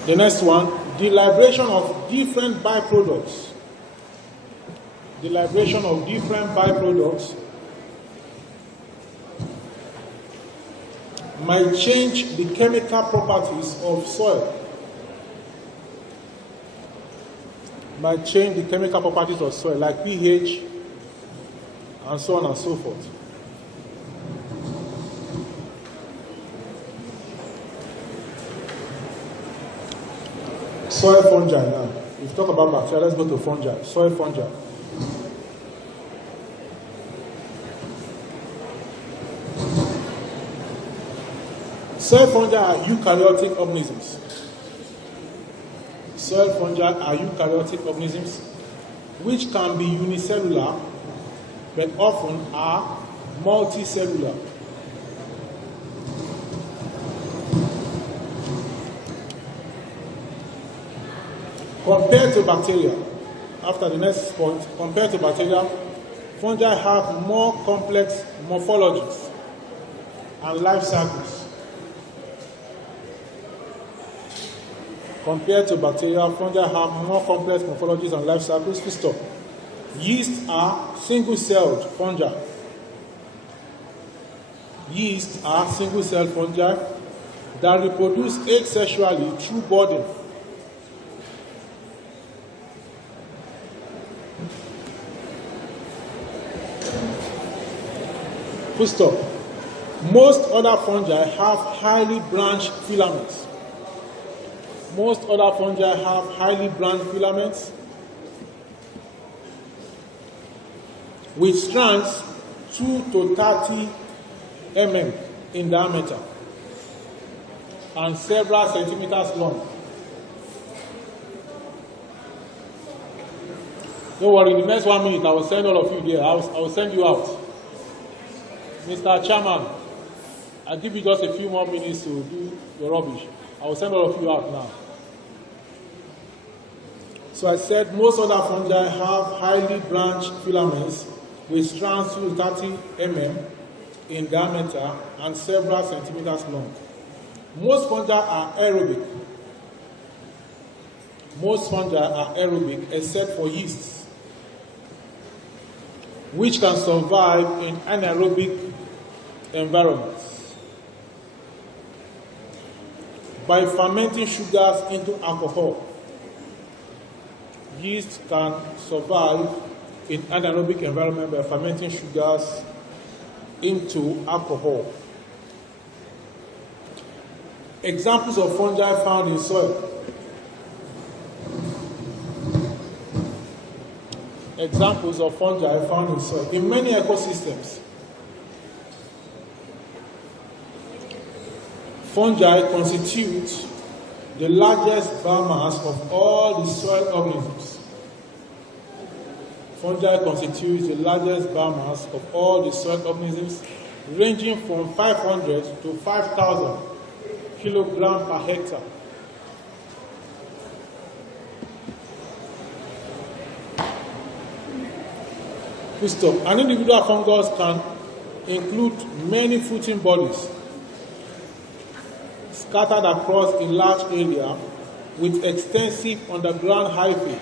The next one, the liberation of different byproducts. The liberation of different byproducts might change the chemical properties of soil. Might change the chemical properties of soil, like pH, and so on and so forth. Soil fungi now. We've talked about bacteria, let's go to fungi. Soil fungi. Soil fungi are eukaryotic organisms. Soil fungi are eukaryotic organisms which can be unicellular but often are multicellular. Compared to bacteria, after the next point, compared to bacteria, fungi have more complex morphologies and life cycles. Compared to bacteria, fungi have more complex morphologies and life cycles. Full stop. Yeasts are single-celled fungi. Yeasts are single-celled fungi that reproduce asexually through budding. Full stop. Most other fungi have highly branched filaments. Most other fungi have highly branched filaments with strands 2 to 30 mm in diameter and several centimeters long. Don't worry, in the next 1 minute I will send all of you there. I will send you out. Mr. Chairman, I'll give you just a few more minutes to do your rubbish. I will send all of you out now. So I said most other fungi have highly branched filaments with strands 2 to 30 mm in diameter and several centimeters long. Most fungi are aerobic. Most fungi are aerobic except for yeasts, which can survive in anaerobic environments by fermenting sugars into alcohol. Yeast can survive in anaerobic environment by fermenting sugars into alcohol. Examples of fungi found in soil. Examples of fungi found in soil. In many ecosystems, fungi constitute the largest biomass of all the soil organisms. Fungi constitute the largest biomass of all the soil organisms, ranging from 500 to 5,000 kilograms per hectare. Full stop. An individual fungus can include many fruiting bodies scattered across a large area with extensive underground hyphae.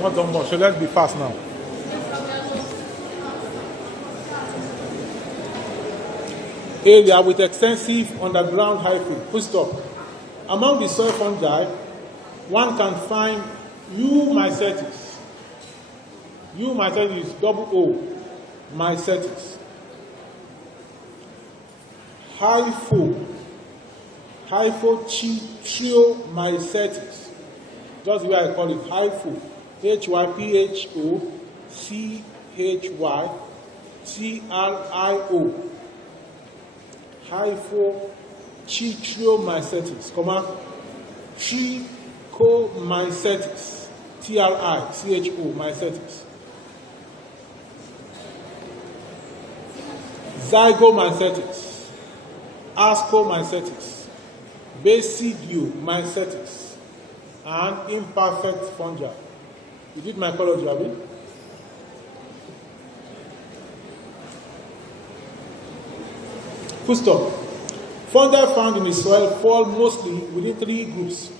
Not done much, so let's be fast now. Area with extensive underground hyphae. Full stop. Among the soil fungi, one can find Eumycetes. Eumycetes is double O, mycetes. Hyphochitriomycetes. Just the way I call it, hypho. Hyphochitriomycetes. Hyphochitriomycetes, trichomycetes, tricho, mycetes. Zygomycetes, ascomycetes, basidiomycetes, and imperfect fungi. You did mycology, have you? Full stop. Fungi found in the soil fall mostly within 3 groups.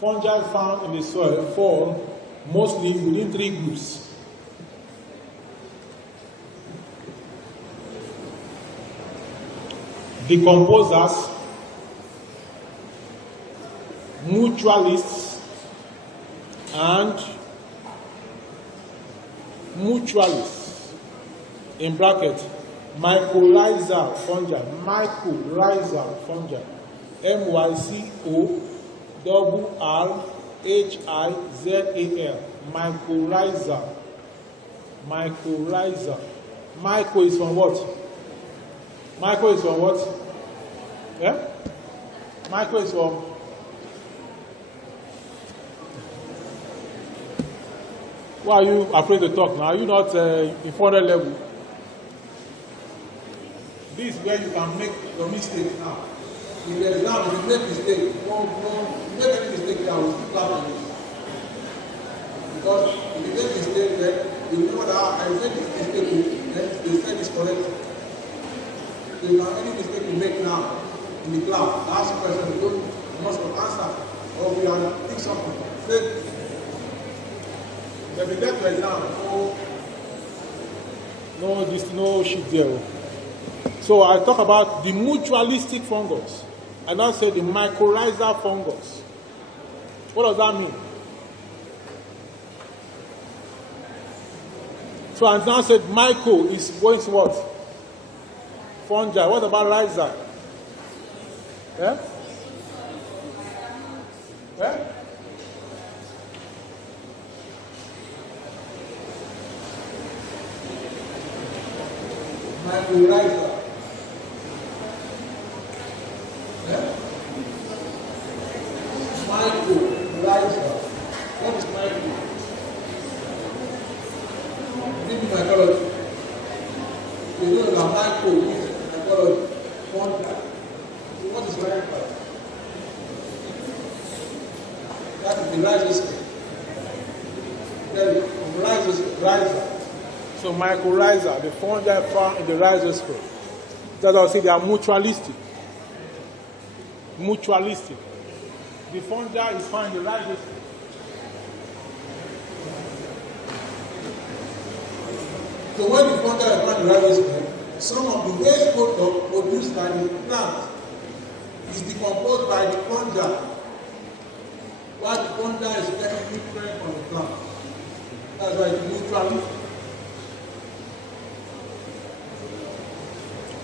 Fungi found in the soil fall mostly within 3 groups. Decomposers, mutualists, and mutualists, in bracket, mycorrhizal fungi, mycorrhizal fungi, mycorrhizal, mycorrhizal, mycorrhizal. Myco is from what? Myco is from what? Yeah? Myco is from Why are you afraid to talk now? Are you not in 400 level? This is where you can make your mistake now. In the exam, if you make mistake, you make any mistake now, we still clap on it. Because if you make mistake, then you remember that I made this mistake, then they said it's correct. So you can any mistake you make now in the class, ask a question, you must answer, or we are think something. Say, if you get to exam, no shit there. So I talk about the mutualistic fungus. I now say the mycorrhizal fungus. What does that mean? So I now said myco is going to what? Fungi. What about rhiza? Yeah? Yeah? Microorganisms. Microorganisms. What is micro? Give me mycology. You know that micro is mycology. Fungi. So what is micro? That is the rhizosphere. Then rhizosphere. So mycorrhiza, the fungi found in the rhizosphere. That's why I say they are mutualistic. Mutualistic. The fungi is found in the rhizosphere. So when the fungi is found in the rhizosphere, some of the waste product produced by the plant is decomposed by the fungi, while the fungi is getting nutrients from the plant. That's why it's mutualistic.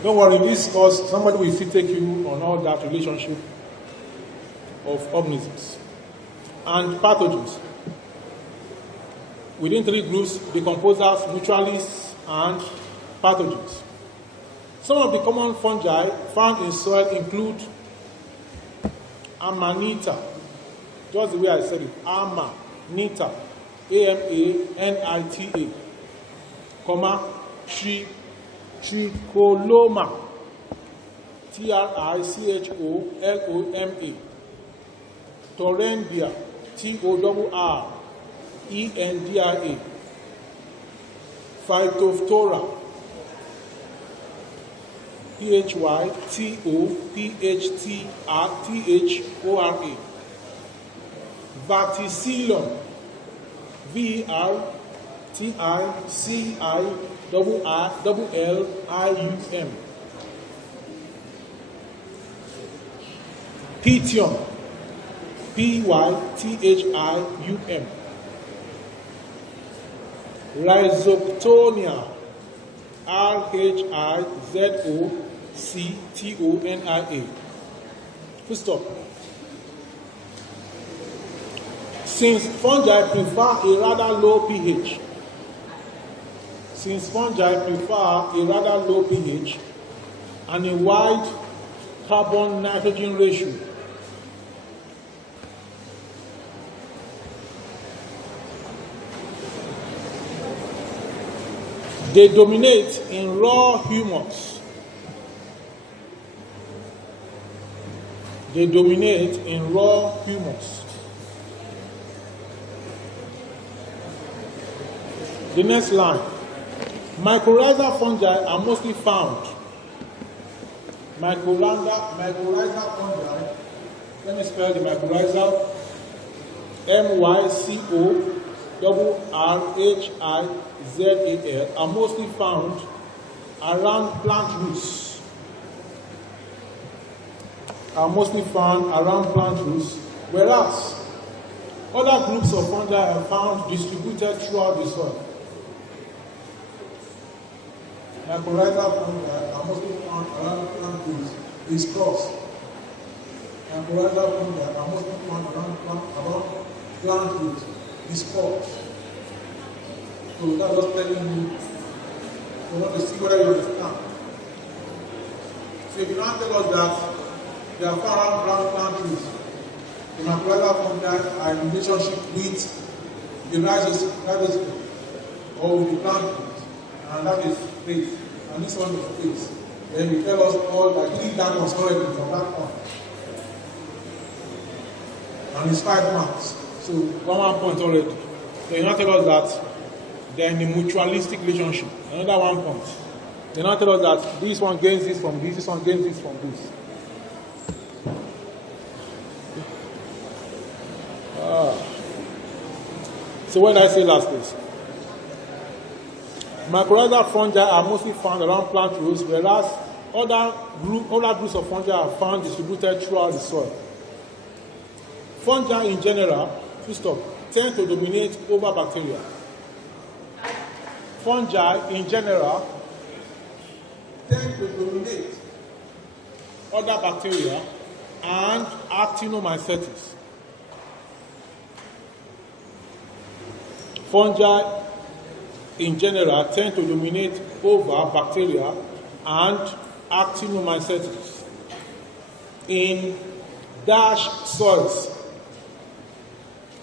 Don't worry, in this course, somebody will still take you on all that relationship of organisms and pathogens. Within 3 groups, decomposers, mutualists, and pathogens. Some of the common fungi found in soil include Amanita, just the way I said it, Amanita, Amanita, comma, Tricholoma, Tricholoma, Torrendia, Torrendia, Phytophthora, Phytophthora, Verticillum, Verticillium, Pythium, Pythium, Rhizoctonia, Rhizoctonia. Full stop. Since fungi prefer a rather low pH, and a wide carbon-nitrogen ratio, they dominate in raw humus. The next line. Mycorrhizal fungi are mostly found. Mycorrhizal fungi, let me spell the mycorrhizal. Mycorrhizal are mostly found around plant roots. Whereas other groups of fungi are found distributed throughout the soil. Mycorrhizal fungi are mostly found around plant roots. It's cross. Mycorrhizal fungi are mostly found around plant roots. It's spores. So that's just telling you, we want to see whether you understand. So if you don't tell us that they are found around plant roots, the mycorrhizal fungi are in relationship with the rhizosome, or with the plant root, and that is faith, and this one is faith. Then you tell us all that three diamonds already from that point. And it's 5 marks. So 1 point already. So you now tell us that they are in a mutualistic relationship. Another 1 point. They now tell us that this one gains this from this one gains this from this. So what did I say last place? Mycorrhizal fungi are mostly found around plant roots, whereas other groups of fungi are found distributed throughout the soil. Fungi in general, tend to dominate over bacteria. Fungi in general Tend to dominate. other bacteria and actinomycetes. Fungi in general tend to dominate over bacteria and actinomycetes. In dash soils.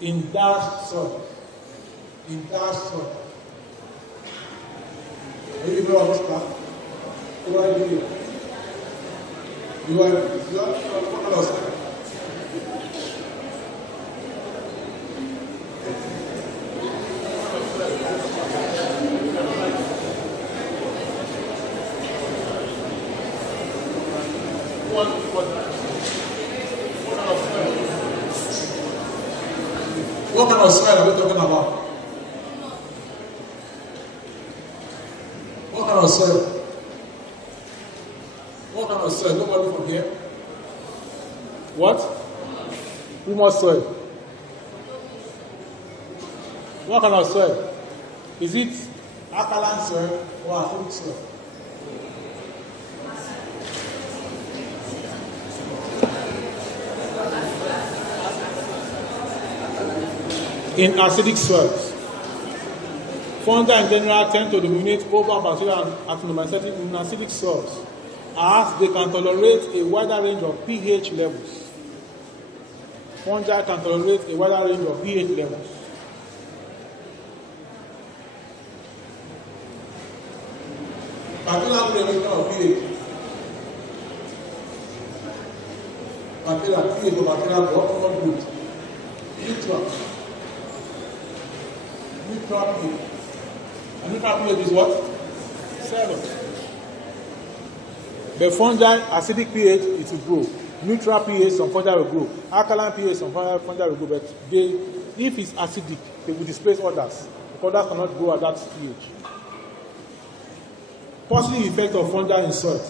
In dash soil. In dash soil. Are you aware of this part? What are you doing? You are what kind of soil? What kind of soil are we talking about? What kind of soil? What kind of soil? Nobody from here? What? Humus soil. What kind of soil? Is it Alkaline soil or acidic soil? in acidic soils? Fungi in general tend to dominate over bacteria and actinomycetes in acidic soils, as they can tolerate a wider range of pH levels. Fungi can tolerate a wider range of pH levels. Bacteria have a range of pH. Bacteria, pH of bacteria, what good? Neutral. Neutral pH. And neutral pH is what? 7. The fungi, acidic pH, it will grow. Neutral pH, some fungi will grow. Alkaline pH, some fungi will grow. But if it's acidic, they will displace others. Others cannot grow at that pH. Positive effect of fungi in soil.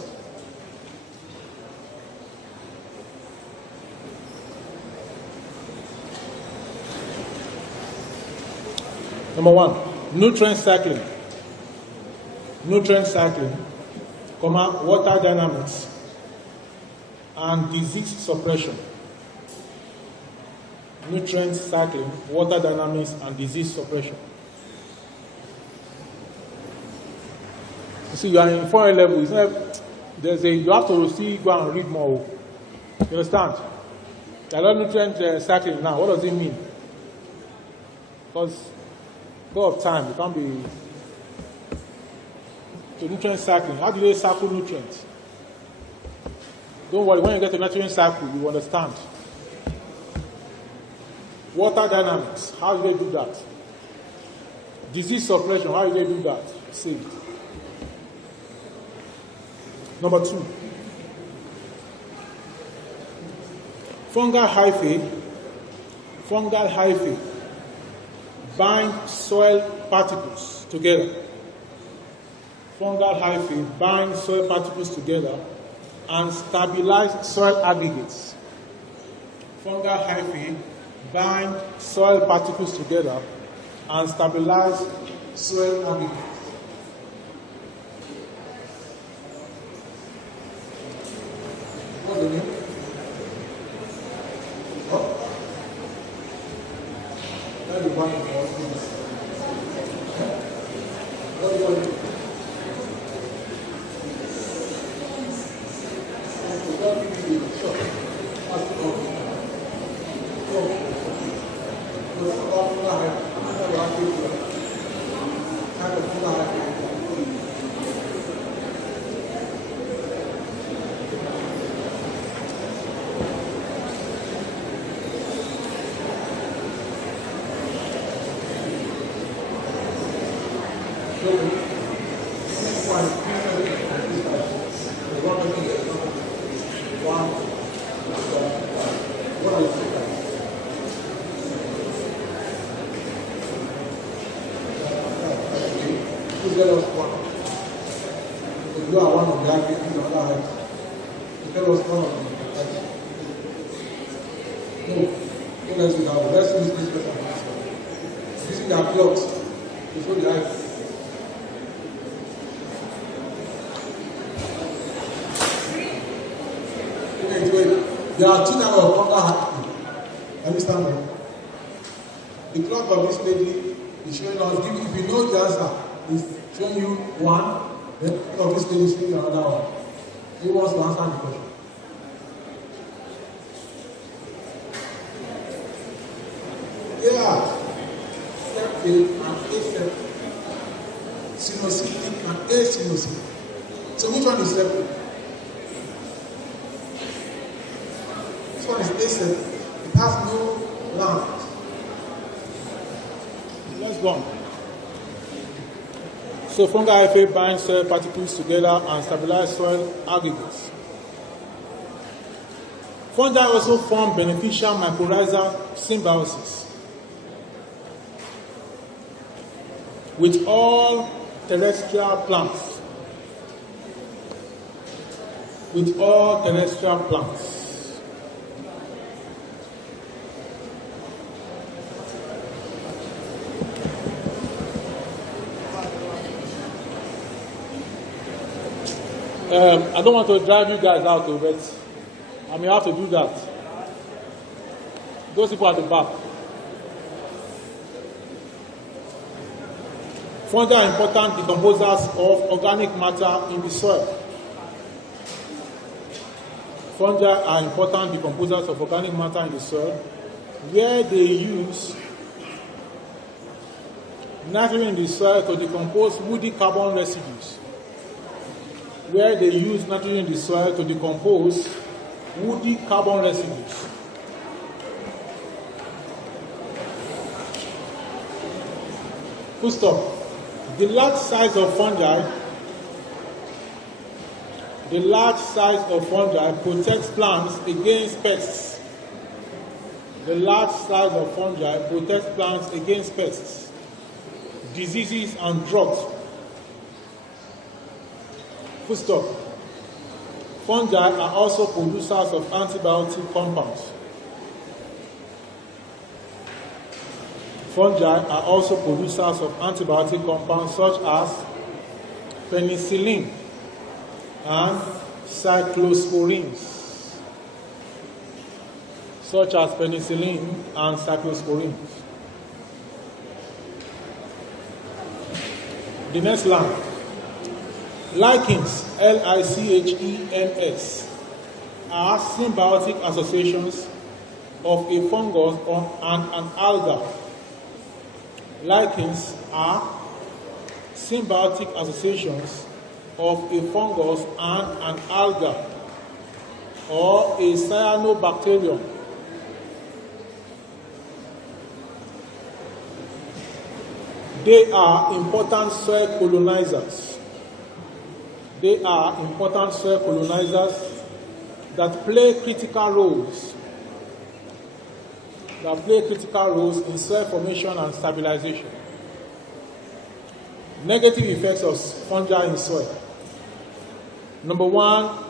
Number 1, nutrient cycling. Nutrient cycling, water dynamics, and disease suppression. Nutrient cycling, water dynamics, and disease suppression. You see, you are in foreign level. It's not, you have to see, go and read more. You understand? A lot of nutrient cycling now. What does it mean? Because go of time, it can't be. So nutrient cycling. How do they cycle nutrients? Don't worry, when you get to nutrient cycle, you understand. Water dynamics. How do they do that? Disease suppression. How do they do that? See it. Number 2. Fungal hyphae bind soil particles together. Fungal hyphae bind soil particles together and stabilize soil aggregates. Fungal hyphae bind soil particles together and stabilize soil aggregates. What's the name? That's the one for us. What do you want to do? Sure. you are one of the activities of other height. You tell us one of them. No, let's do that one. Let's use this better. Using their clothes to show the height. Wait. There are two types of fungal height. Let me stand up. The clock of this lady is showing us, if you know the answer, it's showing you one, then the clock of this lady is showing you another one. Who wants to answer the question? Yeah. Septic and aseptic. Cynocytic and acynocytic. So which one is septic? This one is aseptic. It has no gland. Let's go on. So fungi IFA bind soil particles together and stabilize soil aggregates. Fungi also form beneficial mycorrhizal symbiosis with all terrestrial plants. With all terrestrial plants. I don't want to drive you guys out of it. I may have to do that. Those people at the back. Fungi are important decomposers of organic matter in the soil. Fungi are important decomposers of organic matter in the soil, where they use nitrogen in the soil to decompose woody carbon residues. Where they use nitrogen in the soil to decompose woody carbon residues. Full stop. The large size of fungi protects plants against pests. The large size of fungi protects plants against pests, diseases, and drought. Full stop. Fungi are also producers of antibiotic compounds. Fungi are also producers of antibiotic compounds such as penicillin and cyclosporins. The next line. Lichens, Lichens, are symbiotic associations of a fungus and an alga. Lichens are symbiotic associations of a fungus and an alga or a cyanobacterium. They are important soil colonizers. That play critical roles in soil formation and stabilization. Negative effects of fungi in soil. Number one,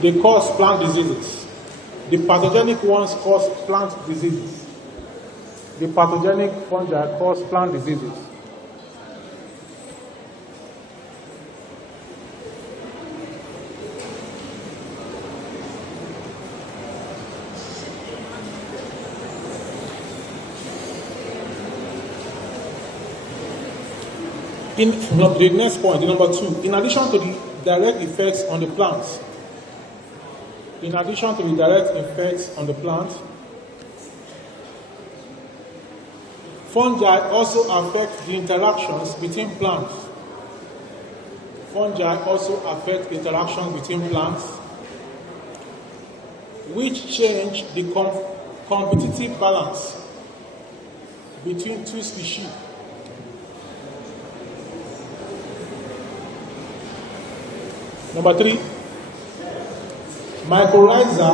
they cause plant diseases. The pathogenic ones cause plant diseases. The pathogenic fungi cause plant diseases. The next point, number 2, in addition to the direct effects on the plants, fungi also affect the interactions between plants. Which change the competitive balance between two species. Number 3, mycorrhiza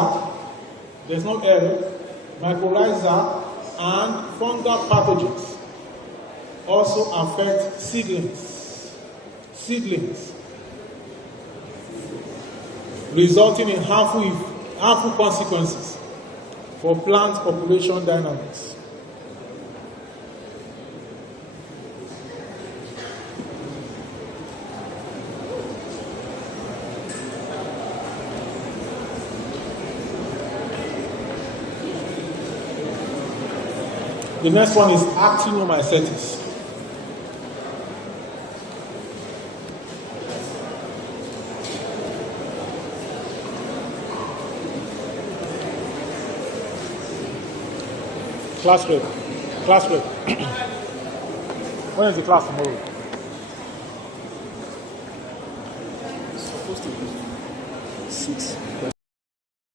There's no L. Mycorrhiza and fungal pathogens also affect seedlings, resulting in harmful consequences for plant population dynamics. The next one is actinomycetes. Class rep. When is the class tomorrow? It's supposed to be 6.